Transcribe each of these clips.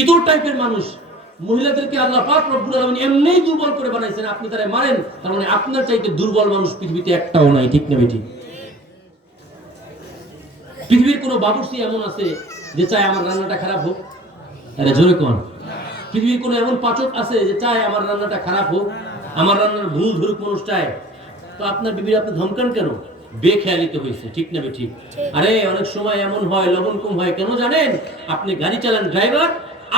ইতর টাইপের মানুষ। মহিলাদেরকে আল্লাহ পাক রব্বুল আলামিন এমনিই দুর্বল করে বানাইছেন, আপনি তারা মারেন, তার মানে আপনার চাইতে দুর্বল মানুষ পৃথিবীতে একটাও নাই। ঠিক না বেঠিক? পৃথিবীর কোনো বাবুর্চি এমন আছে যে চায় আমার রান্নাটা খারাপ হোক? আরে জোরে কোন। পৃথিবীর কোনো এমন পাচক আছে যে চায় আমার রান্নাটা খারাপ হোক, আমার রান্নার ভুল ধরুক মানুষ চায়? তো আপনার বিবির আপনি ধমকান কেন? বেখেয়ালিতে হয়েছে। ঠিক না বেঠিক? আরে অনেক সময় এমন হয় লবণ কম হয় কেন জানেন? আপনি গাড়ি চালান, ড্রাইভার,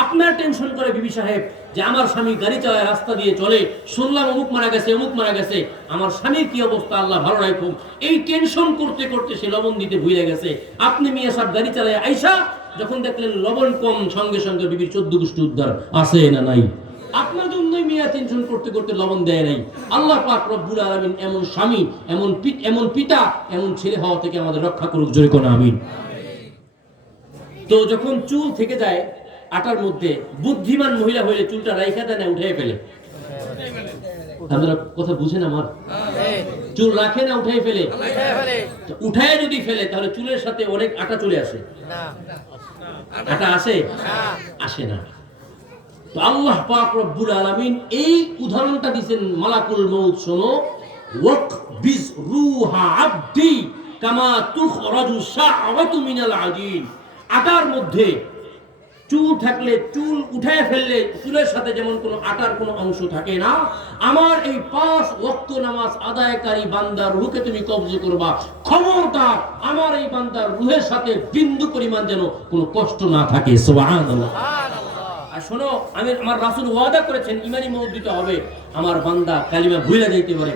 আপনার টেনশন করে বিবি সাহেব যে আমার স্বামী গাড়ি চালায়, রাস্তা দিয়ে চলে, শুনলাম অমুক মারা গেছে, অমুক মারা গেছে, আমার স্বামীর কি অবস্থা আল্লাহ ভালো রাখুন। এই টেনশন করতে করতে সে লবণ দিতে ভুলে গেছে। আপনি মিয়া সাহেব গাড়ি চালায় আইসা যখন দেখলেন লবণ কম, সঙ্গে সঙ্গে বিবির 14 গোষ্ঠী উদ্ধার আছে না নাই? আপনার জন্যই মিয়া টেনশন করতে করতে লবণ দেয় নাই। আল্লাহ পাক রব্বুল আলামিন এমন স্বামী, এমন পিতা, এমন ছেলে হওয়া থেকে আমাদের রক্ষা করুক। জোরে কোন আমিন। তো যখন চুল থেকে যায় আটার মধ্যে, বুদ্ধিমান মহিলা হইলে চুলটা রাইখা দেয় না, উঠাই ফেলে। আপনারা কথা বুঝেন আমার? চুল রাখে না উঠাই ফেলে? উঠায় যদি ফেলে তাহলে চুলের সাথে অনেক আটা চলে আসে। আটা আসে? আসে না। তো আল্লাহ পাক রব্বুল আলামিন এই উদাহরণটা দিবেন মালাকুল মউত। শোনো, ওয়াক বিজ রূহা আবদি কামা তুখরাজু শাআওয়াতু মিনাল আজিন। আটার মধ্যে চুল থাকলে, চুল উঠায় ফেললে চুলের সাথে যেমন কোনো আটার কোনো অংশ থাকে না, আমার এই 5 ওয়াক্ত নামাজ আদায়কারী বান্দার রূহকে তুমি কবজ করবা। খবরদার আমার এই বান্দার রূহের সাথে বিন্দু পরিমাণ যেন কোনো কষ্ট না থাকে। সুবহানাল্লাহ। আর শোনো, আমার রাসূল ওয়াদা করেছেন ইমানি মওত দিতে হবে। আমার বান্দা কালিমা ভুলে যাইতে পারে,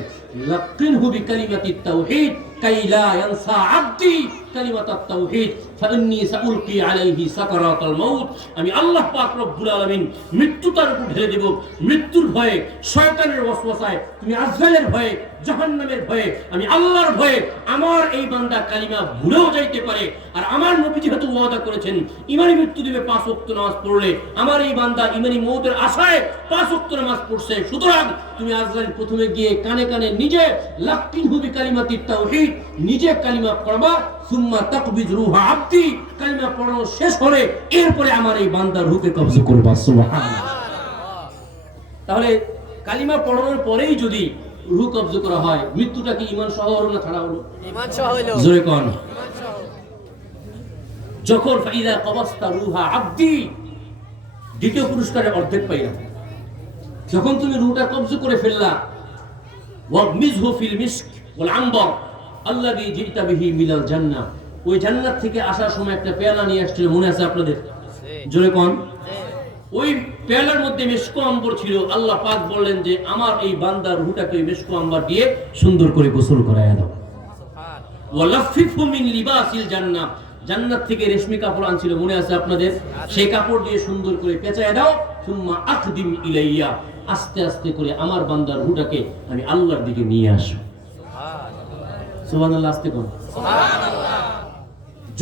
লাকিনহু বিকালিমাতিত তাওহীদ কাইলা ইয়ানসা আবদি কালিমাতাত তাওহীদ ফাইন্নী সাউলকি আলাইহি সাকারাতুল মাউত। আমি আল্লাহ পাক রব্বুল আলামিন মৃত্যু তার উপর ঢেলে দেব। মৃত্যুর ভয়ে, শয়তানের ওয়াসওয়াসায়, তুমি আজরাইলের ভয়ে, জাহান্নামের ভয়ে, আমি আল্লাহর ভয়ে আমার এই বান্দা কালিমা ভুলেও যাইতে পারে। আর আমার নবী যেহেতু ওয়াদা করেছেন ইমানি মৃত্যু দিবে 5 ওয়াক্ত নামাজ পড়লে, আমার এই বান্দা ইমানি মওতের আশায় 5 ওয়াক্ত নামাজ পড়ছে। সুতরাং তুমি আজরাইল প্রথমে গিয়ে কানে কানে নিজে লাকিনহু বিকালিমাতিত তাওহীদ নিজে কালিমা পড়বা, সুম্মা তাকবিজ রূহা আবদি, কালিমা পড়ানো শেষ হলে এরপরে আমার এই বান্দার রূহকে কবজ করবা। সুবহানাল্লাহ। তাহলে কালিমা পড়ানোর পরেই যদি রূহ কবজ করা হয়, মৃত্যুটা কি ঈমান সহ হলো না ছাড়া হলো? ঈমান সহ হলো। জোরে কোন। যখন ফাইদা কবাস্তা রূহা আবদি, দ্বিতীয় পুরস্কারের অর্ধেক পাইলা। যখন তুমি রূহটা কবজ করে ফেললা, ওয়াগমিজহু ফিল মিস্ক ওয়াল আম্বার আল্লাযী জিতা বিহি মিনাল জান্নাহ, ওই জান্নাত থেকে আসার সময় একটা পেয়ালা নিয়ে আসছিল, মনে আছে আপনাদের? জোরে কোন। ওই পেয়ালার মধ্যে মিশকো আম্বর ছিল। আল্লাহ পাক বললেন যে আমার এই বান্দার রূহটাকে মিশকো আম্বর দিয়ে সুন্দর করে গোসল করায়া দাও। ওয়ালাফিফু মিন লিবাসিল জান্নাহ, জান্নাত থেকে রেশমি কাপড় আনছিল, মনে আছে আপনাদের? সেই কাপড় দিয়ে সুন্দর করে পেঁচায়া দাও। সুম্মা আকদিম ইলাইয়া, আস্তে আস্তে করে আমার বান্দার রূহটাকে আমি আল্লাহর দিকে নিয়ে আসো। সুবহানাল্লাহ। আস্তে কোন। সুবহানাল্লাহ।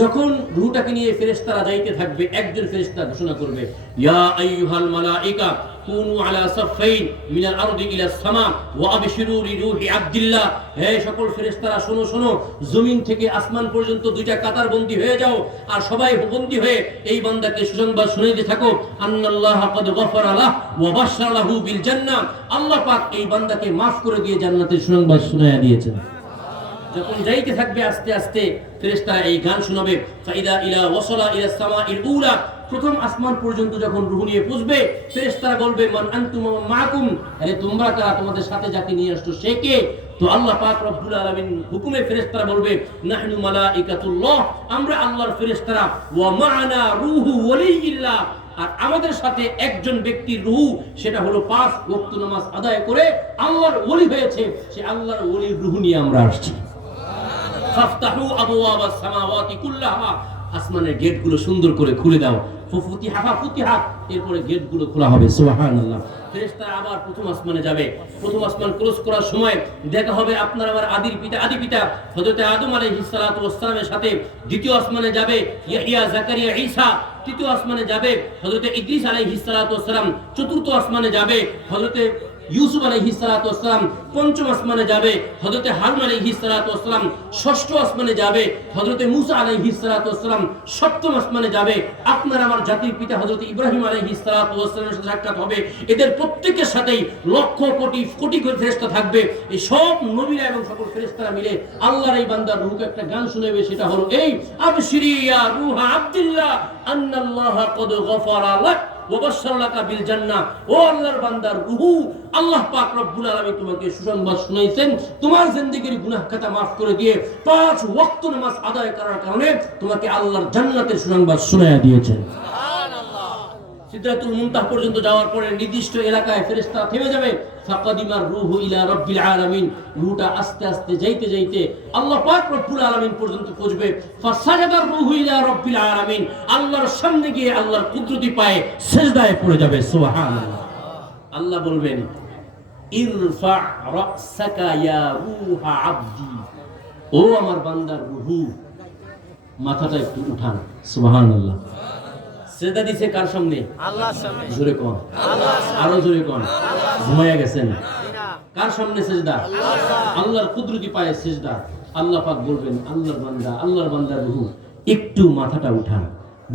যখন রূহটাকে নিয়ে ফেরেশতারা যাইতে থাকবে, একজন ফেরেশতা ঘোষণা করবে, ইয়া আইয়ুহাল মালাইকা কুনু আলা সাফাইন মিনাল আরদি ইলা সামা ওয়া আবশিরু লিরূহি আব্দুল্লাহ। হে সকল ফেরেশতারা শোনো শোনো, জমিন থেকে আসমান পর্যন্ত দুইটা কাতার বন্দী হয়ে যাও, আর সবাই বন্দী হয়ে এই বান্দাকে সুসংবাদ শুনাইতে থাকো, আন্নাল্লাহ ক্বাদ গফারা লাহু ওয়া বাশশারা লাহু বিল জান্নাহ। আল্লাহ পাক এই বান্দাকে maaf করে দিয়ে জান্নাতের সুসংবাদ শুনাইয়া দিয়েছেন। যখন যাইতে থাকবে আস্তে আস্তে ফেরেশতারা এই গান শোনাবে, ফাইদা ইলা ওয়াসালা ইলা সামাইল উলা, প্রথম আসমান পর্যন্ত যখন রূহ নিয়ে পৌঁছবে, ফেরেশতারা বলবে মান আনতুম মাআকুম, আরে তোমরা কারা, তোমাদের সাথে যাকে নিয়ে আসছো সে কে? তো আল্লাহ পাক রব্বুল আলামিন হুকুমে ফেরেশতারা বলবে নাহনু মালাইকাতুল্লাহ, আমরা আল্লাহর ফেরেশতারা, ওয়া মা'না রূহু ওয়ালিয়্যিল্লাহ, আর আমাদের সাথে একজন ব্যক্তির রূহ, সেটা হলো 5 ওয়াক্ত নামাজ আদায় করে আল্লাহর ওলি হয়েছে, সে আল্লাহর ওলির রূহ নিয়ে আমরা আসছি। ফাফতাহু আবওয়াবাস সামাওয়াতি কুল্লাহা, আসমানের গেটগুলো সুন্দর করে খুলে দাও। ফুতিহা ফুতিহা, এরপরে গেটগুলো খোলা হবে। সুবহানাল্লাহ। ফেরেশতারা আবার প্রথম আসমানে যাবে। প্রথম আসমান ক্লোজ করার সময় দেখা হবে আপনার আমার আদি পিতা হযরত আদম আলাইহিস সালাতু ওয়াস সালামের সাথে। দ্বিতীয় আসমানে যাবে ইয়াহইয়া, যাকারিয়া, ঈসা। তৃতীয় আসমানে যাবে হযরত ইদ্রিস আলাইহিস সালাতু ওয়াস সালাম। চতুর্থ আসমানে যাবে হযরত ইউসুফ আলাইহিস সালাতু ওয়াস সালাম পঞ্চম আসমানে যাবে, হযরতে হারুন আলাইহিস সালাতু ওয়াস সালাম ষষ্ঠ আসমানে যাবে, হযরতে মূসা আলাইহিস সালাতু ওয়াস সালাম সপ্তম আসমানে যাবে। আপনার আমার জাতির পিতা হযরতে ইব্রাহিম আলাইহিস সালাতু ওয়াস সালামের সাথে সাক্ষাৎ হবে। এদের প্রত্যেকের সাথেই লক্ষ কোটি কোটি করে ফেরেশতা থাকবে। এই সব নবীরা এবং সকল ফেরেশতারা মিলে আল্লাহর এই বান্দার রূহকে একটা গান শোনাবে, সেটা হলো এই আবশিরি ইয়া রূহা আব্দুল্লাহ আন্নাল্লাহা ক্বাদ গফারা লাক ওয়া বাশশারা লাকা বিল জান্নাহ। ও আল্লাহর বান্দার রূহু, আল্লাহ পাক রব্বুল আলামিন তোমাকে সুসংবাদ শুনাইছেন, তোমার জিন্দেগীর গুনাহ খাতা maaf করে দিয়ে 5 ওয়াক্ত নামাজ আদায় করার কারণে তোমাকে আল্লাহর জান্নাতের সুসংবাদ শুনাইয়া দিয়েছেন। সুবহানাল্লাহ। সিদরাতুল মুনতাহা পর্যন্ত যাওয়ার পরে নির্দিষ্ট এলাকায় ফেরেশতা থেমে যাবে। ফাকাদিমার রূহু ইলা রাব্বিল আলামিন, রূহটা আস্তে আস্তে যাইতে যাইতে আল্লাহ পাক রব্বুল আলামিন পর্যন্ত পৌঁছবে। ফাসাজাদার রূহু ইলা রাব্বিল আলামিন, আল্লাহর সামনে গিয়ে আল্লাহর কুদরতি পায়ে সিজদায় পড়ে যাবে। সুবহানাল্লাহ। আল্লাহ বলবেন ইরফা রাসাকা ইয়া রূহা আবদি, ও আমার বান্দার রূহু, মাথাটা একটু উঠান। সুবহানাল্লাহ। সিজদা দিছে কার সামনে? আল্লাহর সামনে। জোরে কোন? আল্লাহর সামনে। আরো জোরে কোন? ঘুমায়া গেছেন? কার সামনে সিজদা? আল্লাহর কুদরতি পায়ে সিজদা। আল্লাহ পাক বলবেন আল্লাহর বান্দা, আল্লাহর বান্দার রূহু, একটু মাথাটা উঠান।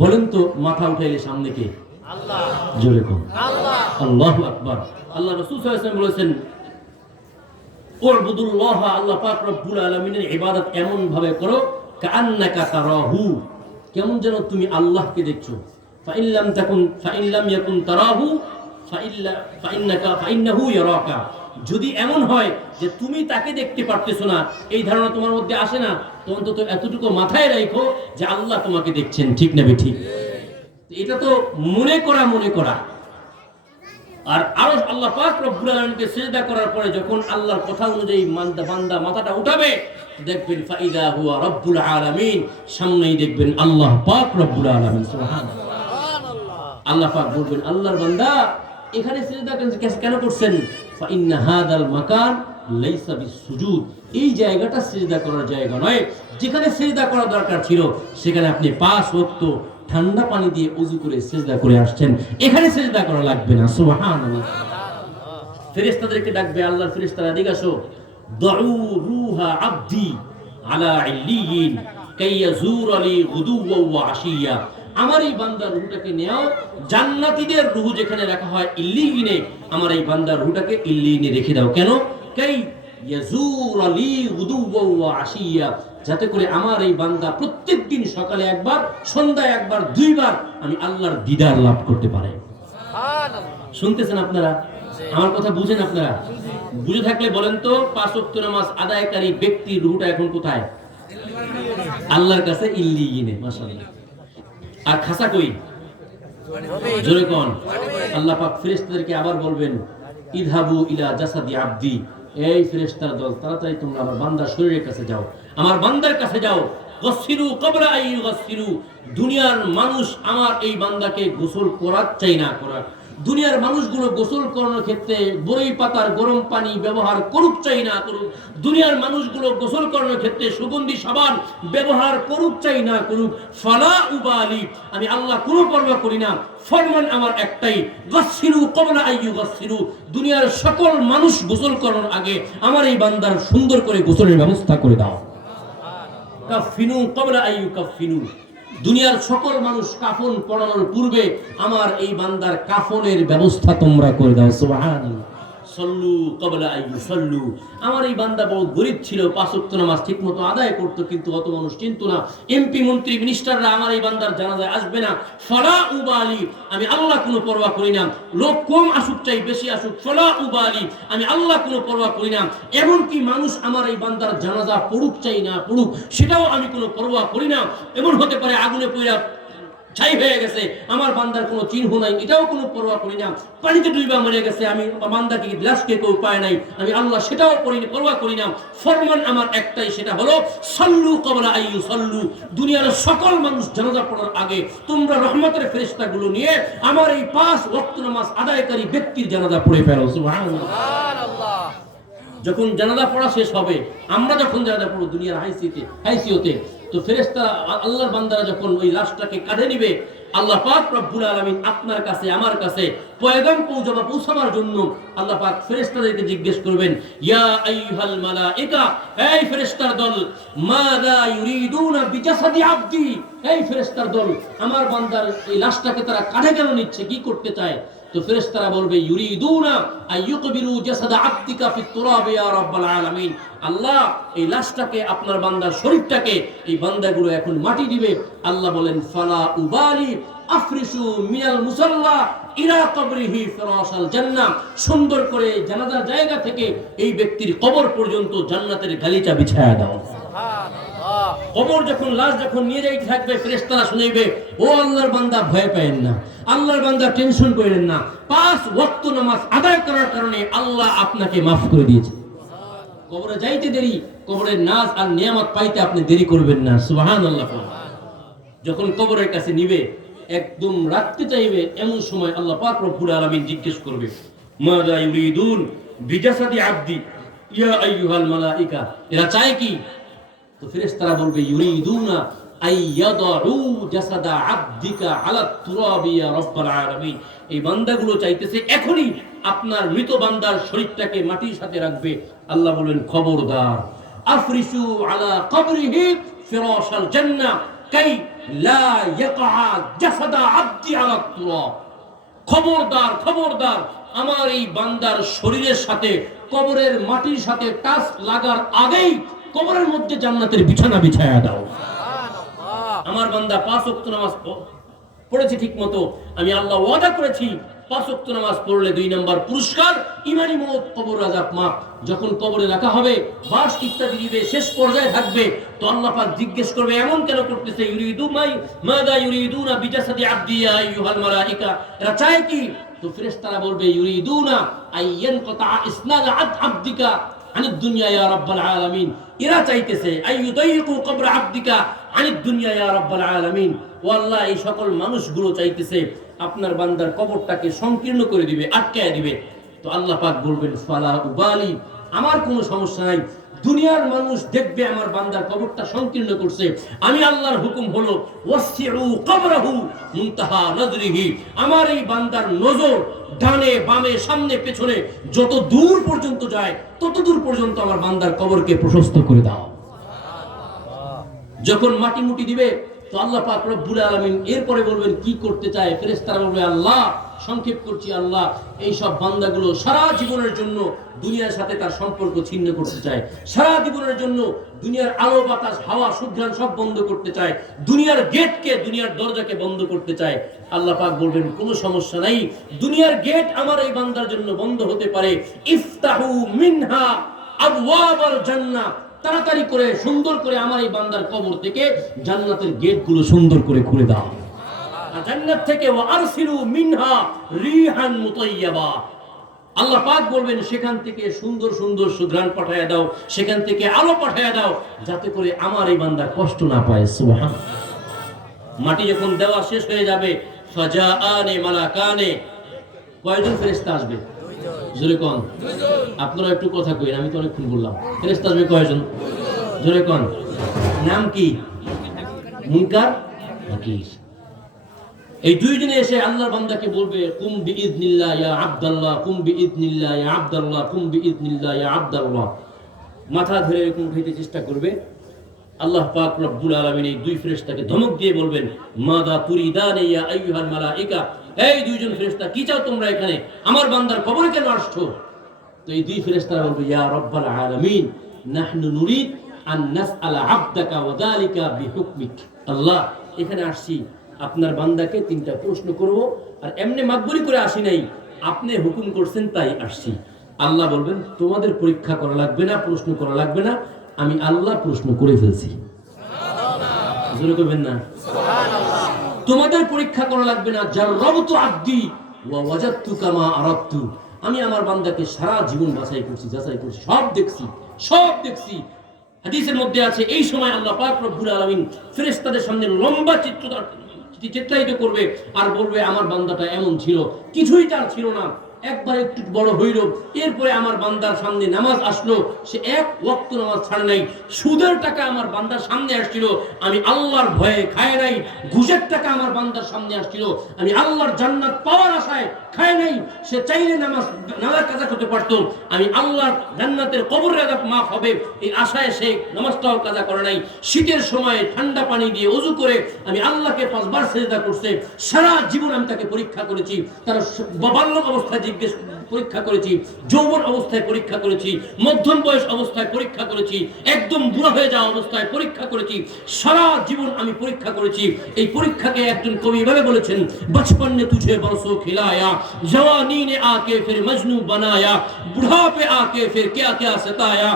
বলেন তো মাথা উঠাইলে সামনে কে? আল্লাহ। জোরে কোন? আল্লাহ। আল্লাহু আকবার। আল্লাহ রাসূল সাল্লাল্লাহু আলাইহি ওয়াসাল্লাম বলেছেন উবুদুল্লাহ, আল্লাহ পাক রব্বুল আলামিনের ইবাদত এমন ভাবে করো কাআন্নাকা তারাহু, কেমন যেন তুমি আল্লাহকে দেখছো। ফাইল্লাম ইয়াকুন তারাহু ফাইন্নাহু ইয়ারাকা, যদি এমন হয় যে তুমি তাকে দেখতে পারতেছো না, এই ধারণা তোমার মধ্যে আসে না, তো অন্তত এতটুকু মাথায় রাখো যে আল্লাহ তোমাকে দেখছেন। ঠিক না ঠিক? এটা তো মনে করা। আর আরো আল্লাহ পাক রব্বুল আলামিনকে সিজদা করার পরে যখন আল্লাহর কথা অনুযায়ী বান্দা মাথাটা উঠাবে, দেখবেন ফাইদা হুয়া রব্বুল আলামিন, সামনেই দেখবেন আল্লাহ পাক রব্বুল আলামিন। সুবহানাল্লাহ। আল্লাহ পাক বলবেন আল্লাহর বান্দা এখানে সিজদা কেন করছেন? ফাইন্না হাদাল মাকান লাইসা বিসুজুদ, এই জায়গাটা সিজদা করার জায়গা নয়। যেখানে সিজদা করা দরকার ছিল সেখানে আপনি 5 ওয়াক্ত ঠান্ডা পানি দিয়ে ওযু করে সিজদা করে আসছেন, এখানে সিজদা করা লাগবে না। সুবহানাল্লাহ। ফেরেশতাদেরকে ডাকবে আল্লাহর ফেরেশতারা, এদিকে আসো, দুউ রূহা আবদি আলা ইল্লিয়িন কাইয়াজুর আলী গুদুওয়া ওয়া আশিয়া, আমার এই বান্দার রূহটাকে নেও, জান্নাতীদের রূহ যেখানে রাখা হয় ইল্লিয়িনে, আমার এই বান্দার রূহটাকে ইল্লিয়িনে রেখে দাও। কেন? কাই ইয়াজুর আলী গুদুওয়া ওয়া আশিয়া, যাতে করে আমার এই বান্দা প্রত্যেকদিন সকালে একবার, সন্ধ্যায় একবার, 2 বার আমি আল্লাহর দিদার লাভ করতে পারে। সুবহানাল্লাহ। শুনতেছেন আপনারা? আমার কথা বুঝেন আপনারা? বুঝে থাকলে বলেন তো 5 ওয়াক্ত নামাজ আদায়কারী ব্যক্তির রূহটা এখন কোথায়? আল্লাহর কাছে ইল্লিয়িনে। মাশাআল্লাহ। আর খাসা কই? জোরে কোন? আল্লাহ পাক ফেরেশতাদেরকে আবার বলবেন ইযহাবু ইলা জাসাদি আবদি, এই ফেরেশতার দল, তাড়াতাড়ি তোমরা আমার বান্দার শরীরের কাছে যাও, আমার বান্দার কাছে যাও। গসিলু কবরা আইয়ুগসিলু, দুনিয়ার মানুষ আমার এই বান্দাকে গোসল করার চাই না করার, দুনিয়ার মানুষগুলো গোসল করানোর ক্ষেত্রে বড়ই পাতার গরম পানি ব্যবহার করুক চাই না করুক, দুনিয়ার মানুষগুলো গোসল করানোর ক্ষেত্রে সুগন্ধি সাবান ব্যবহার করুক চাই না করুক, ফালা উবালি, আমি আল্লাহ কোনো পরোয়া করি না। ফরমান আমার একটাই, গসিলু কবলা আইয়ুগসিলু, দুনিয়ার সকল মানুষ গোসল করানোর আগে আমার এই বান্দার সুন্দর করে গোসলের ব্যবস্থা করে দাও। কাফিনু কবলা আইয়ুকাফিনু, দুনিয়ার সকল মানুষ কাফন পরানোর পূর্বে আমার এই বান্দার কাফনের ব্যবস্থা তোমরা করে দাও। সুবহানাল্লাহ। সল্লু ক্বাবলা আইয়ুসাল্লু, আমার এই বান্দা বড় গরীব ছিল, 5 ওয়াক্ত নামাজ ঠিকমতো আদায় করত, কিন্তু অত মানুষ চিনতো না। এমপি মন্ত্রী মিনিস্টাররা আমার এই বান্দার জানাজায় আসবে না, ফালা উবালি, আমি আল্লাহ কোনো পরোয়া করি না। লোক কম আসুক চাই বেশি আসুক, ফালা উবালি, আমি আল্লাহ কোনো পরোয়া করি না। এমনকি মানুষ আমার এই বান্দার জানাজা পড়ুক চাই না পড়ুক, সেটাও আমি কোনো পরোয়া করি না। এমন হতে পারে আগুনে পুড়া ছাই হয়ে গেছে, আমার বান্দার কোনো চিহ্ন নাই, এটাও কোনো পরোয়া করি না। পানিতে ডুইবা মরে গেছে, আমি বান্দাকে লাশকে কেউ পায় নাই, আমি আল্লাহ সেটাও পরোয়া করি না। ফরমান আমার একটাই, সেটা হলো সাল্লু ক্বাবলা আইয়ুসাল্লু, দুনিয়ার সকল মানুষ জানাজা পড়ার আগে তোমরা রহমতের ফেরেশতাগুলো নিয়ে আমার এই 5 ওয়াক্ত নামাজ আদায়কারী ব্যক্তির জানাজা পড়ে ফেলো। সুবহানাল্লাহ। যখন জানাজা পড়া শেষ হবে, আমরা যখন জানাজা পড়ব দুনিয়ার হাইসিয়তে, তো ফেরেশতা আল্লাহর বান্দারা যখন ওই লাশটাকে কাঁধে নিবে, আল্লাহ পাক রব্বুল আলামিন আপনার কাছে আমার কাছে পয়গাম পৌঁছাবার জন্য আল্লাহ পাক ফেরেশতাদেরকে জিজ্ঞেস করবেন, ইয়া আইয়ুহাল মালায়েকা, এই ফেরেশতার দল, মাযা ইউরিদুনা বিজাসাদি আবদি, এই ফেরেশতার দল, আমার বান্দার এই লাশটাকে তারা কাঁধে কেন নিচ্ছে, কি করতে চায়? তো ফেরেশতারা বলবে, ইউরিদুনা আইয়ুকবিরু জাসাদা আবদিকা ফিত তুরাব ইয়া রাব্বাল আলামিন, আল্লাহ এই লাশটাকে, আপনার বান্দার শরীরটাকে, এই বান্দাগুলো এখন মাটি দিবে। আল্লাহ বলেন, ফালা উবালি আফরিসু মিনাল মুসাল্লা ইলা কবরিহি ফিরাশাল জান্নাহ, সুন্দর করে জানাজার জায়গা থেকে এই ব্যক্তির কবর পর্যন্ত জান্নাতের গালিচা বিছায়া দাও। সুবহানাল্লাহ। কবর যখন, লাশ যখন নিয়ে যাইতে থাকবে, ফেরেশতারা শুনাইবে, ও আল্লাহর বান্দা ভয় পায়েন না, আল্লাহর বান্দা টেনশন করেন না, 5 ওয়াক্ত নামাজ আদায় করার কারণে আল্লাহ আপনাকে মাফ করে দিয়েছে। কবরে যাইতে দেরি, কবরের নাজ আর নিয়ামত পাইতে আপনি দেরি করবেন না। সুবহানাল্লাহ। যখন কবরের কাছে নিবে, একদম রাখতে চাইবে, এমন সময় আল্লাহ পাক রব্বুল আলামিন জিজ্ঞেস করবে, মাযা ইউরিদুন বিজাসাদি আবদি ইয়া আইয়ুহাল মালায়েকা, এরা চায় কি? তো ফেরেশতারা বলবে, ইউরিদুনা আইয়াদউ জাসাদা আবদিকা আলা তুরাবি ইয়া রাব্বাল আলামিন, এই বান্দাগুলো চাইতেছে এখনই আপনার মৃত বান্দার শরীরটাকে মাটির সাথে রাখবে। আল্লাহ বলেন, খবরদার, আফরিসু আলা কবরিহি ফিরাশাল জান্নাহ কাই লা ইয়াকা জাসাদা আবদি আলা তুরাব, খবরদার, খবরদার, আমার এই বান্দার শরীরের সাথে কবরের মাটির সাথে টাচ লাগার আগেই কবরের মধ্যে জান্নাতের বিছানা বিছায়া দাও। আমার বান্দা 5 ওয়াক্ত নামাজ পড়েছে ঠিক মতো, আমি আল্লাহ ওয়াদা করেছি 5 ওয়াক্ত নামাজ পড়লে 2 নাম্বার পুরস্কার, ইমানি মওত, কবর আযাব মাফ। যখন কবরে রাখা হবে, বাস ইত্যাদি দিবে, শেষ পর্যায়ে থাকবে, তো আল্লাহ পাক জিজ্ঞেস করবে, এমন কেন করতেছে? ইউরিদু মাযা ইউরিদুনা বিজাসাদি আবদি ইয়া আইয়ুহাল মালায়েকা, এরা চায় কি? তো ফেরেশতারা বলবে, ইউরিদুনা আইয়ানকাতা ইসনাদ আবদিকা আনিদ দুনিয়া ইয়া রাব্বাল আলামিন, এরা চাইতেছে আইয়ুদাইকু কবর আবদিকা আনিদ দুনিয়া ইয়া রাব্বাল আলামিন, ও আল্লাহ এই সকল মানুষগুলো চাইতেছে আপনার বান্দার কবরটাকে সংকীর্ণ করে দিবে, আটকায় দিবে। তো আল্লাহ পাক বলবেন, ফালা উবালি, আমার কোনো সমস্যা নাই, দুনিয়ার মানুষ দেখবে আমার বান্দার কবরটা সংকীর্ণ করছে, আমি আল্লাহর হুকুম হলো ওয়াসিউ কবরহু মুনতাহা নজরিহি, আমার এই বান্দার নজর ডানে বামে সামনে পেছনে যত দূর পর্যন্ত যায়, তত দূর পর্যন্ত আমার বান্দার কবরকে প্রশস্ত করে দাও। যখন মাটি মুটি দিবে, তো আল্লাহ পাক রব্বুল আলামিন এরপরে বলবেন, কি করতে চায়? ফেরেশতারা বলবে, আল্লাহ, সংক্ষেপ করছি আল্লাহ, এই সব বান্দাগুলো সারা জীবনের জন্য দুনিয়ার সাথে তার সম্পর্ক ছিন্ন করতে চায়, সারা জীবনের জন্য দুনিয়ার আলো বাতাস হাওয়া সুঘ্রাণ সব বন্ধ করতে চায়, দুনিয়ার গেটকে, দুনিয়ার দরজাকে বন্ধ করতে চায়। আল্লাহ পাক বলবেন, কোনো সমস্যা নাই, দুনিয়ার গেট আমার এই বান্দার জন্য বন্ধ হতে পারে, ইফতাহু মিনহা আবওয়াবাল জান্নাহ, তাড়াতাড়ি করে সুন্দর করে আমার এই বান্দার কবর থেকে জান্নাতের গেটগুলো সুন্দর করে খুলে দাও। জান্নাত থেকে ওয়ারসিলু মিনহা রিহান মুতাইয়্যিবা, আল্লাহ পাক বলবেন, সেখান থেকে সুন্দর সুন্দর সুঘ্রাণ পাঠায়া দাও, সেখান থেকে আলো পাঠায়া দাও, যাতে করে আমার এই বান্দা কষ্ট না পায়। সুবহানাল্লাহ। মাটি যখন দেওয়া শেষ হয়ে যাবে, ফাজাআনে মালাকানে, কয়জন ফেরেশতা আসবে? জোরে কোন, আপনারা একটু কথা কইন, আমি তো অনেকক্ষণ বললাম। ফেরেশতা আসবে কয়জন? জোরে কোন। নাম কি? মুনকার, নাকির। এই দুইজনে এসে আল্লাহর বান্দাকে বলবে, কুম বিইজনিল্লাহ ইয়া আব্দুল্লাহ, কুম বিইজনিল্লাহ ইয়া আব্দুল্লাহ, কুম বিইজনিল্লাহ ইয়া আব্দুল্লাহ। মাথা ধরে এরকম উঠাইতে চেষ্টা করবে। আল্লাহ পাক রব্বুল আলামিন এই দুই ফেরেশতাকে ধমক দিয়ে বলবেন, মাদা তুরিদান ইয়া আইয়ুহাল মালায়েকা, এই দুইজন ফেরেশতা, কি চাও তোমরা এখানে? আমার বান্দার কবরে কেন আসছো? তো এই দুই ফেরেশতারা বলবে, ইয়া রাব্বাল আলামিন, নাহনু নুরিদ আন নাসআলা আবদাকা ওয়া যালিকা বিহুকমিক, আল্লাহ, এখানে আসছি আপনার বান্দাকে 3টা প্রশ্ন করব, আর এমনি মাতবরি করে আসি নাই, আপনি হুকুম করছেন তাই আসছি। আল্লাহ বলবেন, তোমাদের পরীক্ষা করা লাগবে না, প্রশ্ন করা লাগবে না, আমি আল্লাহ প্রশ্ন করে ফেলছি। সুবহানাল্লাহ। জোরে কইবেন না? সুবহানাল্লাহ। তোমাদের পরীক্ষা করা লাগবে না, জাররাবতু আবদি ওয়া ওয়াজাদতু কামা আরাদতু, আমি আমার বান্দাকে সারা জীবন যাচাই করছি, সব দেখছি। হাদিসের মধ্যে আছে, এই সময় আল্লাহ পাক রব্বুল আলামিন ফেরেশতাদের সামনে লম্বা চিত্রায়িত করবে আর বলবে, আমার বান্দাটা এমন ছিল, কিছুই তার ছিল না, একবার একটু বড় হইল, এরপরে আমার বান্দার সামনে নামাজ আসলো, সে এক ওয়াক্ত নামাজ ছাড়ে নাই। সুদের টাকা আমার বান্দার সামনে আসছিল, আমি আল্লাহর ভয়ে খায় নাই। ঘুষের টাকা আমার বান্দার সামনে আসছিল, আমি আল্লাহর জান্নাত পাওয়ার আশায় খায় নাই। সে চাইলে নামাজ কাজা করতে পারতো, আমি আল্লাহর জান্নাতের কবরের আযাব মাফ হবে এই আশায় সে নামাজটাও কাজা করে নাই। শীতের সময় ঠান্ডা পানি দিয়ে ওযু করে আমি আল্লাহকে 5 বার সিজদা করছে। সারা জীবন আমি তাকে পরীক্ষা করেছি, তার বাল্যক অবস্থায় জিজ্ঞেস পরীক্ষা করেছি, যৌবন অবস্থায় পরীক্ষা করেছি, মধ্যম বয়স অবস্থায় পরীক্ষা করেছি, একদম বুড়া হয়ে যাওয়া অবস্থায় পরীক্ষা করেছি। সারা জীবন আমি পরীক্ষা করেছি। এই পরীক্ষাকে একজন কবি এভাবে বলেছেন, बचपन ने तुझे बरसों खिलाया, जवानी ने आके फिर मजनू बनाया, बुढ़ापे आके फिर क्या क्या सताया,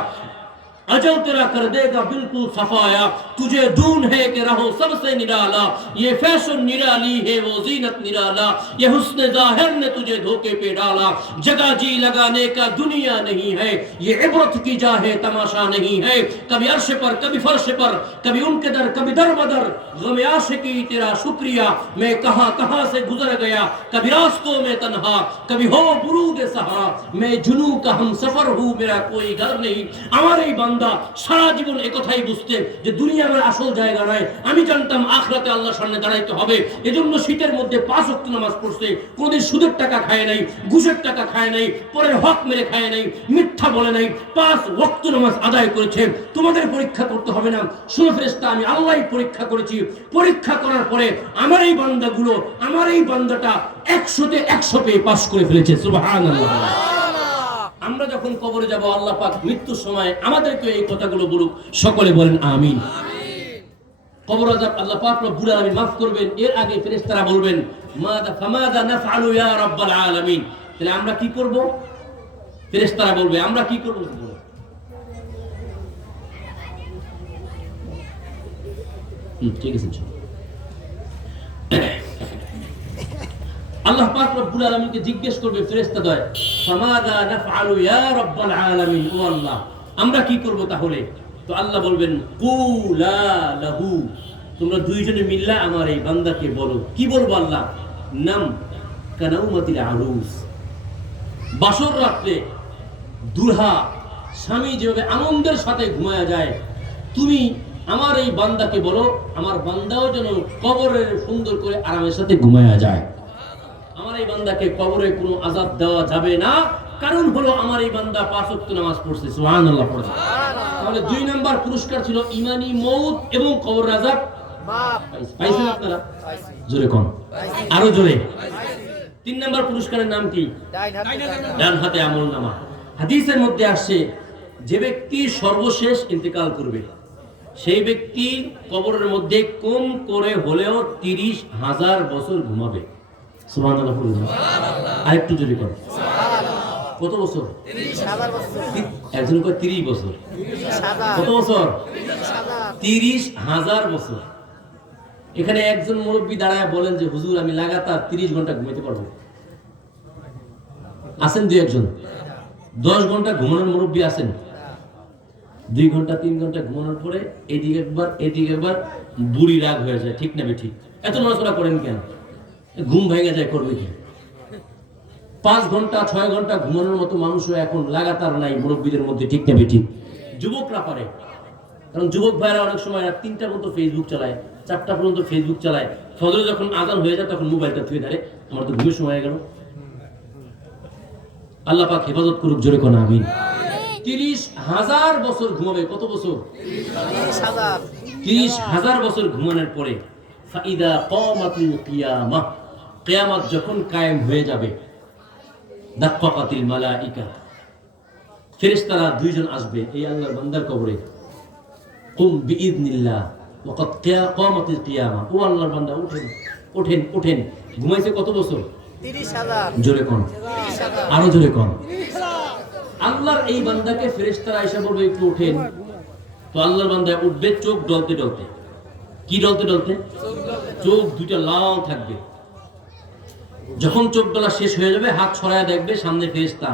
अजल तेरा कर देगा बिल्कुल सफाया, तुझे ढूंढ है कि रहो सबसे निराला, ये फैशन निराली है वो जीनत निराला, ये हुस्न जाहिर ने तुझे धोखे पे डाला, जगह जी लगाने का दुनिया नहीं है, ये इबरत की जा है तमाशा नहीं है, कभी अर्श पर कभी फर्श पर, कभी उनके दर कभी दर बदर, गम आशिकी तेरा शुक्रिया, मैं कहां कहां से गुजर गया, कभी रास्तों में तन्हा, कभी हो बुरूद सहरा, मैं जुनू का हम सफर हूं, मेरा कोई घर नहीं। আমার এই বান্দা সারা জীবন এই কথাই বুঝতেন যে দুনিয়া আমার আসল জায়গা নয়, আমি জানতাম আখিরাতে আল্লাহর সামনে দাঁড়াইতে হবে। এজন্য শীতের মধ্যে 5 ওয়াক্ত নামাজ পড়ছে, কোনদিন সুদের টাকা খায় নাই, ঘুষের টাকা খায় নাই, পরের হক মেরে খায় নাই, মিথ্যা বলে নাই, 5 ওয়াক্ত নামাজ আদায় করেছে। তোমাদের পরীক্ষা করতে হবে না, শুনো ফেরেশতা, আমি আল্লাহই পরীক্ষা করেছি। পরীক্ষা করার পরে আমার এই বান্দাগুলো, আমার এই বান্দাটা 100-তে 100 পেয়ে পাস করে ফেলেছে। সুবহানাল্লাহ। আমরা যখন কবরে যাব, আল্লাহ পাক মৃত্যুর সময় আমাদেরকে এই কথাগুলো বলুক, সকলে বলেন আমিন। কবর আযাব আল্লাহ পাক রব্বুল আলামিন মাফ করবেন। এর আগে ফেরেশতারা বলবেন, মাযা ফামাযা নাফআলু ইয়া রাব্বাল আলামিন। তাহলে আমরা কি করব? ফেরেশতারা বলবে, আমরা কি করব? ঠিক আছে, আল্লাহ পাক রব্বুল আলামিনকে জিজ্ঞেস করবে ফেরেশতাদ্বয়, ফামাযা নাফআলু ইয়া রাব্বাল আলামিন, ও আল্লাহ আমরা কি করব তাহলে? তো আল্লাহ বলবেন, কুলা লাহু, তোমরা দুইজনে মিল্লা আমার এই বান্দাকে বলো। কি বলবো আল্লাহ? নাম কানাউমাতিল আরুস, বাসর রাতে দুলহা স্বামী যেভাবে আনন্দের সাথে ঘুমায়া যায়, তুমি আমার এই বান্দাকে বলো আমার বান্দাও যেন কবরে সুন্দর করে আরামের সাথে ঘুমায়া যায়। আমার এই বান্দাকে কবরে কোনো আযাব দেওয়া যাবে না, কারণ হলো আমার এই বান্দা 5 ওয়াক্ত নামাজ পড়ছে। সুবহানাল্লাহ পড়ছে। তাহলে 2 নাম্বার পুরস্কার ছিল ঈমানি মউত এবং কবর আযাব মাফ। পাইছেন আপনারা? জোরে কোন, আরো জোরে। 3 নাম্বার পুরস্কারের নাম কি? ডান হাতে আমলনামা। হাদিসের মধ্যে আসছে, যে ব্যক্তি সর্বশেষ ইন্তেকাল করবে সেই ব্যক্তি কবরের মধ্যে কম করে হলেও 30,000 বছর ঘুমাবে। সুবহানাল্লাহ। আরেকটু জোরে কর। কত বছর? 30,000 বছর। একজন কয় 30 বছর। কত বছর? 30,000 বছর। এখানে একজন মুরব্বী দাঁড়ায় বলেন যে হুজুর আমি লাগাতার 30 ঘন্টা ঘুমাইতে পারবো। আছেন 2-1 জন? 10 ঘন্টা ঘুমানোর মুরব্বী আছেন? 2 ঘন্টা 3 ঘন্টা ঘুমানোর পরে এদিকে একবার বুড়ি রাগ হয়ে যায়, ঠিক না বেঠিক? এত নড়াচড়া করেন কেন? ঘুম ভেঙে যায়, করবে কি? 5 ঘন্টা 6 ঘন্টা ঘুমানোর মতো মানুষও এখন লাগাতার নাই মুরব্বীদের মধ্যে, ঠিক না বেঠিক? যুবকরা পারে, কারণ যুবক ভাইরা অনেক সময় রাত 3টা পর্যন্ত ফেসবুক চালায়, 4টা পর্যন্ত ফেসবুক চালায়, ফজরে যখন আজান হয়ে যায় তখন মোবাইলটা থুয়ে ধরে, আমার তো ঘুমের সময় হয়ে গেল। আল্লাহ পাক হেফাজত করুক, জোরে কোন আমিন। 30,000 বছর ঘুমাবে। কত বছর? 30,000 বছর ঘুমানোর পরে ফাইদা কামাতিল কিয়ামাহ, কিয়ামত যখন কায়েম হয়ে যাবে, দাক্কাতিল মালাইকা, ফেরেশতারা 2 জন আসবে এই আল্লাহর বান্দার কবরে। কুম বিইذনিল্লাহ ওয়াকাদ কামাতিল কিয়ামাহ, ও আল্লাহর বান্দা ওঠেন ওঠেন ওঠেন। ঘুমাইছে কত বছর? 30,000। জোরে কোন, আরো জোরে কোন। আল্লাহর এই বান্দাকে ফেরেশতারা এসে বলবে একটু ওঠেন। তো আল্লাহর বান্দা উঠবে চোখ ডলতে ডলতে। কি ডলতে ডলতে? চোখ 2টা লাল থাকবে। যখন চোখ ডলা শেষ হয়ে যাবে হাত ছড়ায় দেখবে সামনে ফেরেশতা,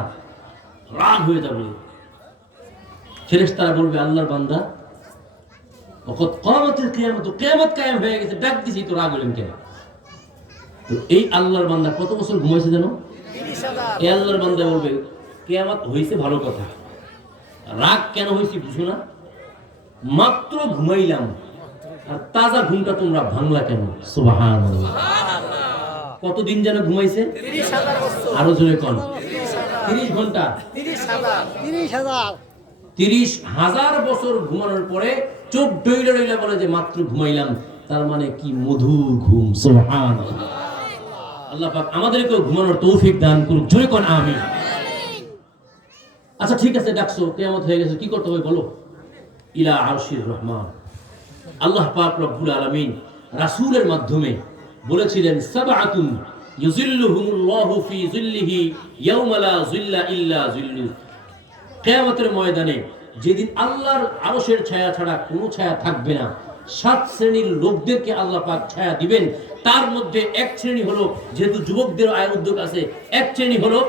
রাগ হয়ে যাবে। ফেরেশতারা বলবে আল্লাহর বান্দা ওয়াকাদ কামাতিল কিয়ামাত, কিয়ামত কায়েম হয়ে গেছে, ডাক দিছি তো রাগ হলেন কেন? তো এই আল্লাহর বান্দা কত বছর ঘুমাইছে জানো? এ আল্লাহর বান্দা বলবে কিয়ামত হইছে ভালো কথা, রাগ কেন হইছে বুঝো না? মাত্র ঘুমাইলাম আর তাজা ঘুমটা তোমরা ভাঙলা কেন? সুবহানাল্লাহ। কতদিন যেন ঘুমাইছে? 30,000 বছর। আরো জোরে কোন? 30 ঘন্টা। 30,000 30,000 বছর ঘুমানোর পরে চোখ ডইলা ডইলা বলে যে মাত্র ঘুমাইলাম, তার মানে কি মধুর ঘুম। সুবহানাল্লাহ। আল্লাহ পাক আমাদেরকেও ঘুমানোর তৌফিক দান করুক, জোরে কোন আমিন। আচ্ছা ঠিক আছে, ডাকছো, কিয়ামত হয়ে গেছে, কি করতে হবে বলো? ইলা আরশির রহমান। আল্লাহ পাক রব্বুল আলামিন রাসূলের মাধ্যমে বলেছিলেন সাবআতুন ইউজিল্লুহুমুল্লাহু ফি জিল্লিহি ইয়াওমা লা জিল্লা ইল্লা জিল্লু। কিয়ামতের ময়দানে যেদিন আল্লাহর আরশের ছায়া ছাড়া কোনো ছায়া থাকবে না, 7 শ্রেণীর লোকদেরকে আল্লাহ পাক ছায়া দিবেন। তার মধ্যে এক শ্রেণী হলো, যেহেতু যুবকদের আয় উদ্যোগ আছে, এক শ্রেণী হলো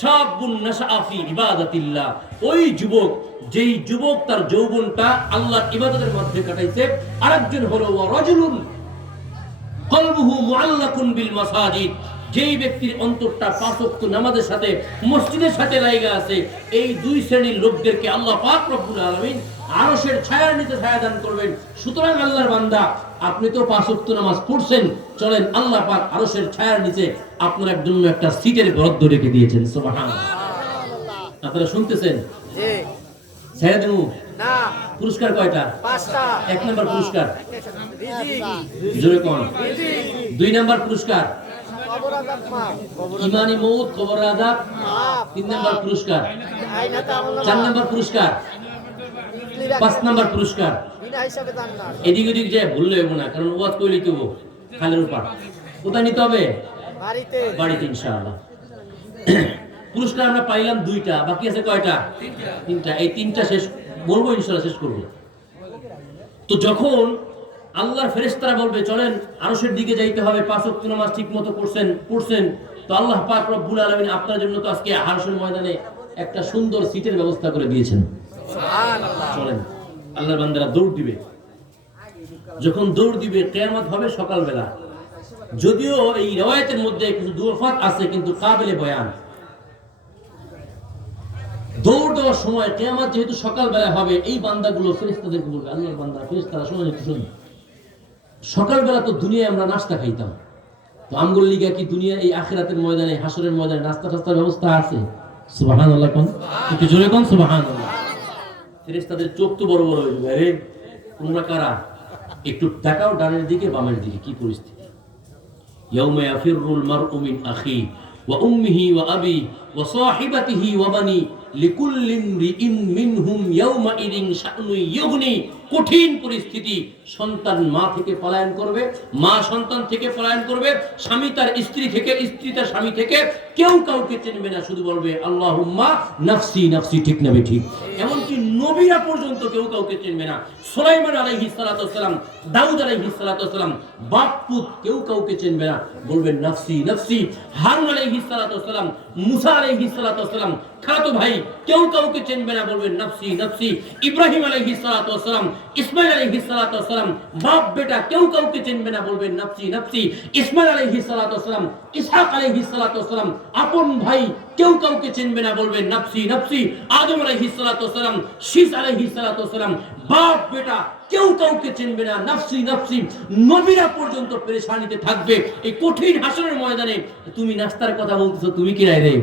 শাবুন নাশআ ফি ইবাদাতিল্লাহ। ওই যুবক, যেই যুবক তার যৌবনটা আল্লাহর ইবাদতের মধ্যে কাটাইছে। আরেকজন হলো ওয়া রাজুলুন কলবুহু মুআল্লাকুন বিল মাসাজিদ, যেই ব্যক্তির অন্তরটা 5 ওয়াক্ত নামাজের সাথে মসজিদের সাথে লাগা আছে। এই দুই শ্রেণীর লোকদেরকে আল্লাহ পাক রব্বুল আলামিন আরশের ছায়ার নিচে ছায়া দান করবেন। সুতরাং আল্লাহর বান্দা, আপনি তো 5 ওয়াক্ত নামাজ পড়ছেন, চলেন আল্লাহ পাক আরশের ছায়ার নিচে আপনার জন্য একটা সিটের বরাদ্দ রেখে দিয়েছেন। সুবহানাল্লাহ। আপনারা শুনতেছেন? জি ছায়া দেবো না, পুরস্কার কয়টা? 5টা। 1 নাম্বার পুরস্কার রিজিক, জোরে কোন? 2 নাম্বার পুরস্কার কবর আযাব মাফ, ইমানি মউত, কবর আযাব মাফ। 3 নাম্বার পুরস্কার, আইনাতে আমল 4 নাম্বার পুরস্কার, 5 নাম্বার পুরস্কার। বিনা হিসাবে দান না। এদিক ওদিক যে ভুললে হইব না, কারণ ওয়াজ কইলে কি হবো? খালের উপর কোথায় নিতে হবে? বাড়িতে। বাড়িতে ইনশাআল্লাহ। পুরস্কার আমরা পাইলাম 2টা, বাকি আছে কয়টা? 3টা। এই 3টা শেষ বলবো ইনশাআল্লাহ, শেষ করব। তো যখন আল্লাহর ফেরেশতারা বলবে চলেন আরশের দিকে যাইতে হবে, 5 ওয়াক্ত নামাজ ঠিকমতো পড়ছেন, তো আল্লাহ পাক রব্বুল আলামিন আপনার জন্য তো আজকে আরশের ময়দানে একটা সুন্দর সিটের ব্যবস্থা করে দিয়েছেন। সুবহানাল্লাহ। চলেন, আল্লাহর বান্দারা দৌড় দিবে। যখন দৌড় দিবে, কিয়ামত হবে সকালবেলা। যদিও এই riwayতের মধ্যে কিছু দুরফাত আছে, কিন্তু কাবিলে বয়ান। দৌড় দেওয়ার সময় কিয়ামত যেহেতু সকালবেলা হবে, এই বান্দাগুলো ফেরেশতাদেরকে বলবে, আল্লাহর বান্দা, ফেরেশতারা শুনুন একটু শুনুন, সকালবেলা তো দুনিয়ায় আমরা নাস্তা খাইতাম, তো আমগুল লিগা কি দুনিয়া এই আখিরাতের ময়দানে, হাসরের ময়দানে নাস্তা টাস্তার ব্যবস্থা আছে? সুবহানাল্লাহ কোন? একটু জোরে কোন সুবহানাল্লাহ। ফেরেশতাদের চোখ তো বড় বড় হয়ে যাবে, আরে তোমরা কারা? একটু তাকাও ডানের দিকে বামের দিকে, কি পরিস্থিতি। ইয়াউমা ইয়াফিরুল মারউ মিন আখি ওয়া উম্মিহি ওয়া আবি ওয়া সাহিবাতিহি ওয়া বানি লিকুল্লি ইমরিইন মিনহুম ইয়াউমা ইদিন শা'নুন ইউগনি। কঠিন পরিস্থিতি। সন্তান মা থেকে পলায়ন করবে, মা সন্তান থেকে পলায়ন করবে, স্বামী তার স্ত্রী থেকে, স্ত্রী তার স্বামী থেকে, কেউ কাউকে চিনবে না, শুধু বলবে আল্লাহুম্মা নাফসি নাফসি। ঠিক না ঠিক? এমনকি নবীরা পর্যন্ত কেউ কাউকে চিনবে না। সুলাইমান আলাইহিস সালাতু ওয়াস সালাম, দাউদ আলাইহিস সালাতু ওয়াস সালাম, বাপ পুত কেউ কাউকে চিনবে না, বলবেন নাফসি নাফসি। হারুন আলাইহিস সালাতু ওয়াস সালাম, মুসা আলাইহিস সালাতু ওয়াস সালাম, খালাতো ভাই কেউ কাউকে চিনবে না, বলবেন নাফসি নাফসি। ইব্রাহিম আলাইহিস সালাতু ওয়াস সালাম, ইসমাইল আলাইহিস সালাতু ওয়াস সালাম, বাপ বেটা কেউ কাউকে চিনবে না, বলবেন নাফসি নাফসি। ইসমাইল আলাইহিস সালাতু ওয়াস সালাম, ইসহাক আলাইহিস সালাতু ওয়াস সালাম, আপন ভাই কেউ কাউকে চিনবে না, বলবেন নাফসি নাফসি। আদম আলাইহিস সালাতু ওয়াস সালাম, শীস আলাইহিস সালাতু ওয়াস সালাম, বাপ বেটা কেউ কাউকে চিনবে না, নাফসি নাফসি। নবীরা পর্যন্ত পেরেশানিতে থাকবে এই কঠিন হাসরের ময়দানে। তুমি নাস্তার কথা বলতেছো, তুমি কি রায় রে?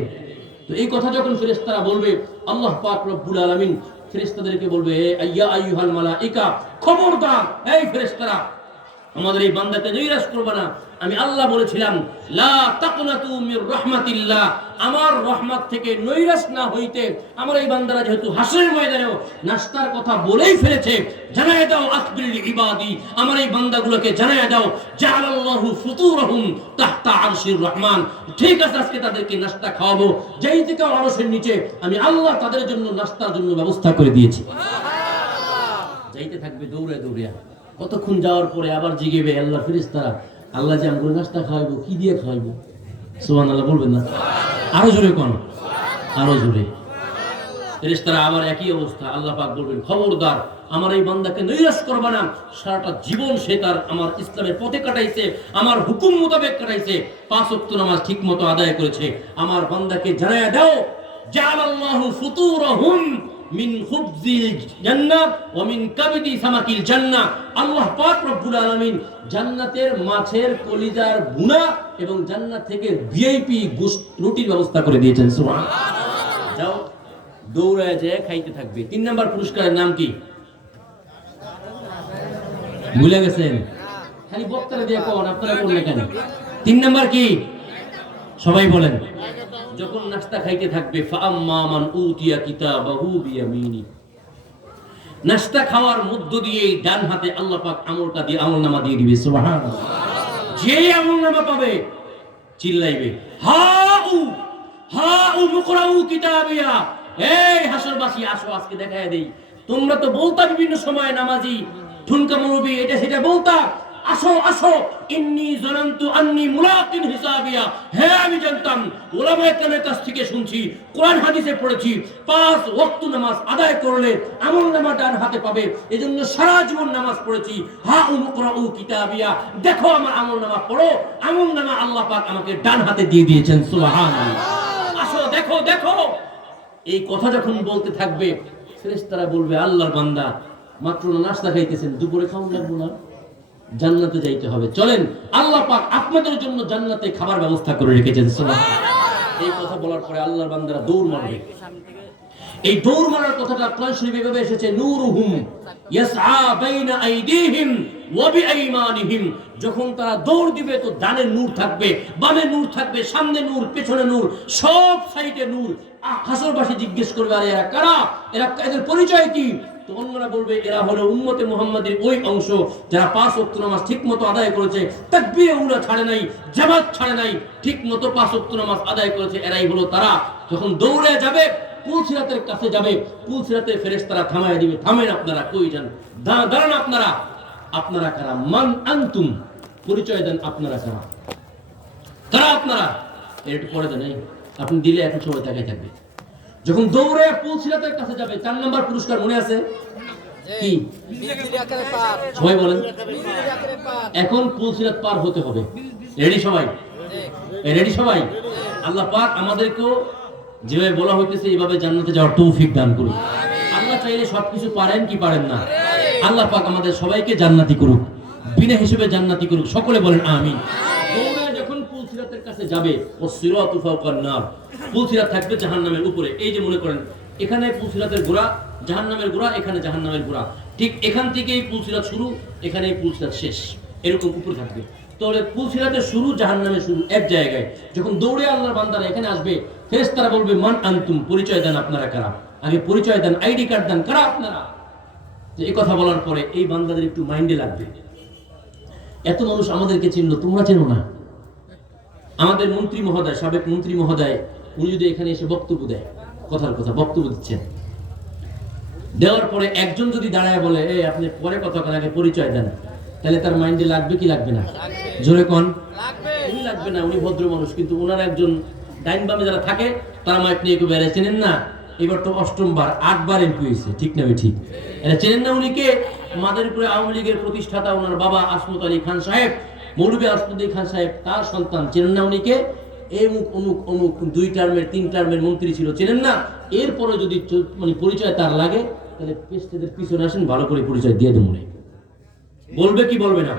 তো এই কথা যখন ফেরেশতারা বলবে, আল্লাহ পাক রব্বুল আলামিন ফেরেশতাদেরকে বলবে, আইয়া আইয়ুহাল মালাইকা, খবরদার এই ফেরেশতারা, আমাদের এই বান্দাকে নিরাশ করবে না। আমি আল্লাহ বলেছিলাম লা তাকনাতু মির রাহমাতিল্লাহ, আমার রহমত থেকে নৈরাশ না হইতে। আমার এই বান্দারা যেহেতু হাসরের ময়দানেও নাস্তার কথা বলেই ফেলেছে, জানায়ে দাও আখবিরিল ইবাদি, আমার এই বান্দাগুলোকে জানায়ে দাও জাআলাল্লাহু ফুতুরহুম তাহতা আরশির রহমান। ঠিক আছে, আজকে তাদেরকে নাস্তা খাওয়াবো, যেই থেকে আরশের নিচে আমি আল্লাহ তাদের জন্য নাস্তার জন্য ব্যবস্থা করে দিয়েছি। যাইতে থাকবে দৌড়ে দৌড়ে, কতক্ষণ যাওয়ার পরে আবার জিগেবে আল্লাহ ফেরেশতারা, আল্লাহ যে আমগুলো নাস্তা খাওয়াইবো, কি দিয়ে খাওয়াইবো? সুবহানাল্লাহ বলবেন না? আরো জোরে কোন? আরো জোরে। ফেরেশতারা আবার একই অবস্থা। আল্লাহ পাক বলবেন, খবরদার আমার এই বান্দাকে নৈরাশ করবা না। সারাটা জীবন সে তার আমার ইসলামের পথে কাটাইছে, আমার হুকুম মোতাবেক কাটাইছে, 5 ওয়াক্ত নামাজ ঠিকমতো আদায় করেছে। আমার বান্দাকে জানায়া দাও, জাআলাল্লাহু ফুতুরাহুম মিন খুবজিল জান্নাত ওয়া মিন কাবিদি সামাকিল জান্নাহ। আল্লাহ পাক রব্বুল আলামিন জান্নাতের মাছের কলিজার ভুনা এবং জান্নাত থেকে ভিআইপি রুটির ব্যবস্থা করে দিয়েছেন। সুবহানাল্লাহ। যাও দৌড়ায় যায় খাইতে থাকবে। 3 নাম্বার পুরস্কারের নাম কি ভুলে গেছেন? খালি বক্তারা দিয়ে কোন আপনারা বললেন কেন? 3 নাম্বার কি সবাই বলেন। যখন নাস্তা খাইতে থাকবে, ফাআম্মা মান উতিয়া কিতাবাহু বিয়ামিনি, নাস্তা খাওয়ার মধ্য দিয়ে ডান হাতে আল্লাহ পাক আমলটা দিয়ে আমলনামা দিয়ে দিবে। সুবহানাল্লাহ। যে আমলনামা পাবে চিল্লাইবে, হাউ হাউ মুকরাউ কিতাবিয়া, এই হাসরবাসী আসো আজকে দেখায় দেই। তোমরা তো বলতা বিভিন্ন সময় নামাজি ঠুনকা মুরবি এটা সেটা বলতা, আসো আসো, ইন্নী জানান্তু আন্নী মুলাকিন হিসাবিয়া, হে আমি জানতাম, উলামায়ে কেরামের কাছ থেকে শুনছি, কোরআন হাদিসে পড়েছি, 5 ওয়াক্ত নামাজ আদায় করলে আমলনামা ডান হাতে পাবে, এজন্য সারা জীবন নামাজ পড়েছি। হা উমকরাউ কিতাবিয়া, দেখো আমার আমলনামা পড়ো, আমলনামা আল্লাহ পাক আমাকে ডান হাতে দিয়ে দিয়েছেন। সুবহানাল্লাহ। আসো দেখো দেখো। এই কথা যখন বলতে থাকবে, ফেরেশতারা বলবে, আল্লাহর বান্দা মাত্র নাস্তা খাইতেছেন, দুপুরে খাওয়া লাগবে না, জান্নাতে যাইতে হবে, চলেন আল্লাহ পাক আপনাদের জন্য জান্নাতে খাবার ব্যবস্থা করে রেখেছেন। সুবহানাল্লাহ। এই কথা বলার পরে আল্লাহর বান্দারা দৌড় মারবে। এই দৌড় মারার কথাটা কোরআন শরীফে এভাবে এসেছে, নূরুহুম ইয়াসআ বাইনা আইদিহিম ওয়া বিআইমানিহিম। যখন তারা দৌড় দিবে তো ডানে নূর থাকবে, বামে নূর থাকবে, সামনে নূর, পেছনে নূর, সব সাইডে নূর। হাসরবাসী জিজ্ঞেস করবে, আরে এরা কারা, এদের পরিচয় কি? তো অন্যরা বলবে, এরা হলো উম্মতে মুহাম্মাদের ওই অংশ যারা 5 ওয়াক্ত নামাজ ঠিকমতো আদায় করেছে, তাকবীর উলা ছাড়ে নাই, জামাত ছাড়ে নাই, ঠিকমতো 5 ওয়াক্ত নামাজ আদায় করেছে, এরাই হলো তারা। যখন দৌড়ে যাবে, পুলসিরাতের কাছে যাবে, পুলসিরাতের ফেরেশতারা থামায় দিবে, থামেন আপনারা, কই যান, দাঁড়ান আপনারা, আপনারা কারা, মান আনতুম, পরিচয় দেন, আপনারা কারা, কারা আপনারা, একটু পরে দেন, আপনি দিলে এখন সময় তাকাই থাকবে। যখন দৌড়ে পুলসিরাতের কাছে যাবে, 4 নাম্বার পুরস্কার মনে আছে কি? সবাই বলেন। এখন পুলসিরাত পার হতে হবে। রেডি সবাই? রেডি সবাই? আল্লাহ পাক আমাদেরকেও যেভাবে বলা হইতেছে এইভাবে জান্নাতে যাওয়ার তৌফিক দান করুন। আল্লাহ চাইলে সবকিছু পারেন কি পারেন না? আল্লাহ পাক আমাদের সবাইকে জান্নাতি করুক, বিনা হিসেবে জান্নাতি করুক। সকলে বলেন আমিন। দৌড়ে যখন পুলসিরাতের কাছে যাবে, ওয়াসসিরাতু ফাওকান নার, পুলসিরাত থাকবে জাহান্নামের উপরে। এই যে মনে করেন এখানে পুলসিরাতের গোড়া, জাহান্নামের গোড়া, এখানে জাহান্নামের গোড়া, ঠিক এখান থেকেই পুলসিরাত শুরু, এখানেই পুলসিরাত শেষ, এরকম উপরে থাকবে। তাহলে পুলসিরাতের শুরু, জাহান্নামের শুরু এক জায়গায়। যখন দৌড়ে আল্লাহর বান্দারা এখানে আসবে, ফেরেশতারা বলবে, মান আনতুম, পরিচয় দেন, আপনারা কারা, আগে পরিচয় দেন, আইডি কার্ড দেন, কারা আপনারা। যে এই কথা বলার পরে এই বান্দাদের একটু মাইন্ডে লাগবে, এত মানুষ আমাদেরকে চিনল, তোমরা চেনো না। আমাদের মন্ত্রী মহোদয়, সাবেক মন্ত্রী মহোদয়, উনি যদি এখানে এসে বক্তব্য দেয়, কথার কথা বক্তব্য দিচ্ছেন, দেওয়ার পরে একজন যদি দাঁড়ায় বলে, এই আপনি পরে কতক্ষণ আগে পরিচয় দেন, তাহলে তার মাইন্ডে লাগবে কি লাগবে না? জোরে কোন? উনি লাগবে না, উনি ভদ্র মানুষ, কিন্তু ওনার একজন ডাইন বামে যারা থাকে তারা মাইক নিয়ে একটু বেড়ায়, চেনেন না? এবার তো 8ম বার, 8 বার এমপি হয়েছে, ঠিক না? ঠিক। এটা চেনেন না উনিকে? মাদারীপুরে আওয়ামী লীগের প্রতিষ্ঠাতা ওনার বাবা আসমত আলী খান সাহেব, মৌলভী আসমত আলী খান সাহেব, তার সন্তান। চেনেন না উনিকে? অমুক অমুক অমুক 2 টার্মের 3 টার্মের মন্ত্রী ছিল, চেনেন না? এরপরে যদি মানে পরিচয় তার লাগে, তাহলে পেস্টেদের পিছনে আসেন, ভালো করে পরিচয় দিয়ে দেবো। বলবে কি বলবে না?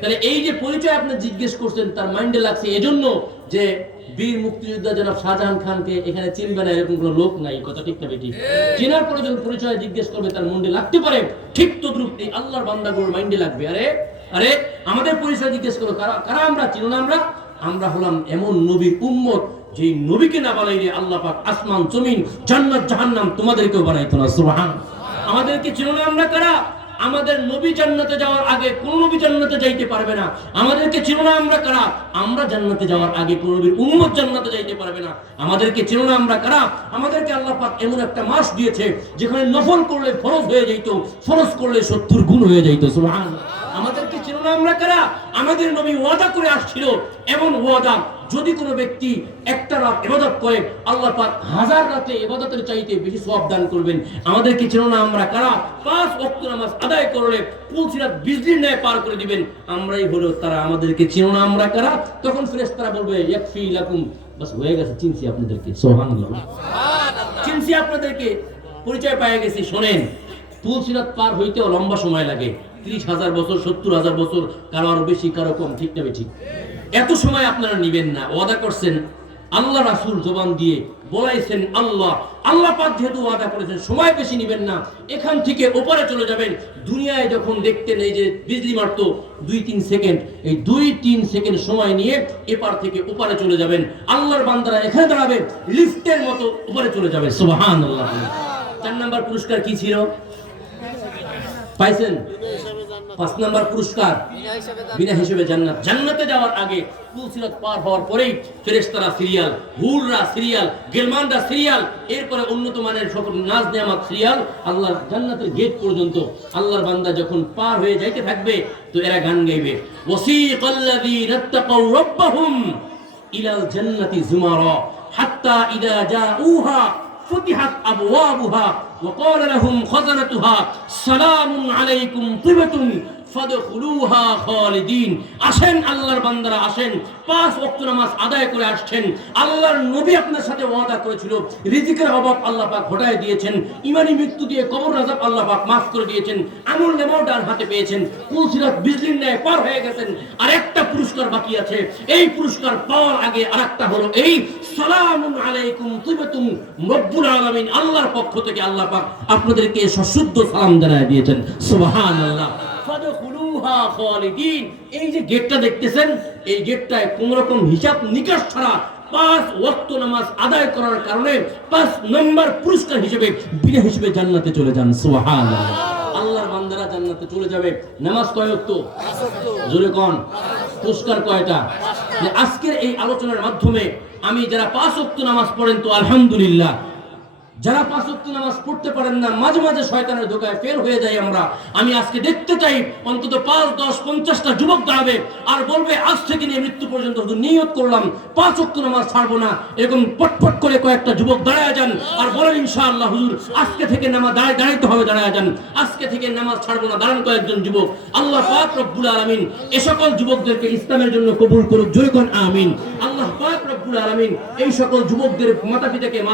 তাহলে এই যে পরিচয় আপনি জিজ্ঞেস করছেন, তার মাইন্ডে লাগছে এজন্য যে বীর মুক্তিযোদ্ধা জনাব শাহজাহান খানকে এখানে চিনবে না, এরকম কোনো লোক নাই। কথা ঠিক না বেটি? চেনার পরে যখন পরিচয় জিজ্ঞেস করবে, তার মনে লাগতে পারে ঠিক তদ্রুপ এই আল্লাহর বান্দাগুলোর মাইন্ডে লাগবে, আরে আরে আমাদের পরিচয় জিজ্ঞেস করো, কারা কারা আমরা, চিনো না? আমরা হলাম এমন নবীর উম্মত, যেই নবীকে না বানাইলে আল্লাহ পাক আসমান জমিন জান্নাত জাহান্নাম তোমাদেরকেও বানাইতো না। সুবহানাল্লাহ। আমাদেরকে চিনো না? আমরা কারা? আমাদের নবী জান্নাতে যাওয়ার আগে কোন নবী জান্নাতে যাইতে পারবে না। আমাদেরকে চিনো না? আমরা কারা? আমরা জান্নাতে যাওয়ার আগে কোন নবীর উম্মত জান্নাতে যাইতে পারবে না। আমাদেরকে চিনো না? আমরা কারা? আমাদেরকে আল্লাহ পাক এমন একটা মাস দিয়েছে যেখানে নফল করলে ফরজ হয়ে যাইতো, ফরজ করলে 70 গুণ হয়ে যাইতো। সুবহানাল্লাহ। আমাদেরকে চিনো না আমরা কারা? আমাদের নবী ওয়াদা করে আসছিল, এমন ওয়াদা যদি কোনো ব্যক্তি একটা রাত ইবাদত করে আল্লাহ পাক 1000 রাতে ইবাদতের চাইতে বেশি সওয়াব দান করবেন। আমাদেরকে চেনো না আমরা কারা? 5 ওয়াক্ত নামাজ আদায় করলে পুলসিরাত বিজলির ন্যায় পার করে দিবেন, আমরাই হলো তারা। আমাদেরকে চেনো না আমরা কারা? তখন ফেরেশতারা বলবে ইয়াকফি লাকুম, বাস হয়ে গেছে, চিনছি আপনাদেরকে। সুবহানাল্লাহ, চিনছি আপনাদেরকে, পরিচয় পেয়ে গেছি। শোনেন, পুলসিরাত পার হইতেও লম্বা সময় লাগে, 30,000 বছর, 70,000 বছর, কারো আরো বেশি, কারো কম, ঠিক না ঠিক? এত সময় আপনারা নিবেন না। ওয়াদা করছেন, আল্লাহ রাসূল জবান দিয়ে বলাইছেন, আল্লাহ পাক যেহেতু ওয়াদা করেছেন, সময় বেশি নিবেন না, এখান থেকে ওপারে চলে যাবেন। দুনিয়ায় যখন দেখতেন এই যে বিজলি মারতো 2-3 সেকেন্ড, এই 2-3 সেকেন্ড সময় নিয়ে এপার থেকে ওপারে চলে যাবেন। আল্লাহর বান্দারা এখানে দাঁড়াবে, লিফটের মতো ওপারে চলে যাবে। সুবহানাল্লাহ। 4 নাম্বার পুরস্কার কি ছিল? পাইছেন? 5 নাম্বার পুরস্কার বিনা হিসেবে জান্নাত। জান্নাতে যাওয়ার আগে পুলসিরাত পার হওয়ার পরেই ফেরেশতারা সিরিয়াল, হুররা সিরিয়াল, গেলমানরা সিরিয়াল, এরপরে উন্নত মানের সকল নাজ নেয়ামত সিরিয়াল, আল্লাহর জান্নাতের গেট পর্যন্ত। আল্লাহর বান্দা যখন পার হয়ে যাইতে থাকবে তো এরা গান গাইবে, ওয়াসিকাল্লাযীনা তাকাউ রাব্বাহুম ইলাল জান্নাতি যুমারা হাত্তা ইযা জাউহা ফুতিহাত আবওয়াবুহা ওয়া ক্বালা লাহুম খাযানাতুহা সালামুন আলাইকুম তিবতুম ফাদখুলুহা খালিদিন। আসেন আল্লাহর বান্দারা, আসেন। 5 ওয়াক্ত নামাজ আদায় করে আসছেন। আল্লাহর নবী আপনার সাথে ওয়াদা করেছিল, রিজিকের অভাব আল্লাহ পাক ঘটায় দিয়েছেন, ইমানি মৃত্যু দিয়ে কবর আযাব আল্লাহ পাক মাফ করে দিয়েছেন, আমল নামাও ডান হাতে পেয়েছেন, পুলসিরাত বিজলির ন্যায় পার হয়ে গেছেন। আর একটা পুরস্কার বাকি আছে। এই পুরস্কার পাওয়ার আগে আরেকটা হলো এই সালামুন আলাইকুম তিবতুম, রব্বুল আলামিন আল্লাহর পক্ষ থেকে আল্লাহ পাক আপনাদেরকে সশুদ্ধ সালাম জানায় দিয়েছেন। সুবহানাল্লাহ। ফাদখুলুহা খালিদিন। এই যে গেটটা দেখতেছেন, এই গেটটায় কোন রকম হিসাব নিকাশ ছাড়া 5 ওয়াক্ত নামাজ আদায় করার কারণে 5 নম্বর পুরস্কার হিসেবে বিনা হিসেবে জান্নাতে চলে যান। সুবহানাল্লাহ। আল্লাহর বান্দারা জান্নাতে চলে যাবে। নামাজ কয় ওয়াক্ত? 5 ওয়াক্ত। জোরে কোন? পুরস্কার কয়টা? আজকের এই আলোচনার মাধ্যমে আমি যারা 5 ওয়াক্ত নামাজ পড়েন তো আলহামদুলিল্লাহ, যারা 5 ওয়াক্ত নামাজ পড়তে পারেন না, মাঝে মাঝে শয়তানের ধোঁকায় ফেল হয়ে যায় আমরা। আমি আজকে দেখতে চাই অন্তত 5, 10, 50টা যুবক দাঁড়াবে আর বলবে আজ থেকে নিয়ে মৃত্যু পর্যন্ত নিয়ত করলাম 5 ওয়াক্ত নামাজ ছাড়বো না। এরকম পটপট করে কয়েকটা যুবক দাঁড়ায় যান আর বলেন ইনশাআল্লাহ হুজুর আজকে থেকে নামাজ দাঁড়াইতে হবে, দাঁড়ায় যান, আজকে থেকে নামাজ ছাড়বো না। দাঁড়ান কয়েকজন যুবক। আল্লাহ পাক রব্বুল আলামিন এই সকল যুবকদেরকে ইসলামের জন্য কবুল করুক। জোরে কোন আমিন। আল্লাহ পাক রব্বুল আলামিন এই সকল যুবকদের মাতা পিতাকে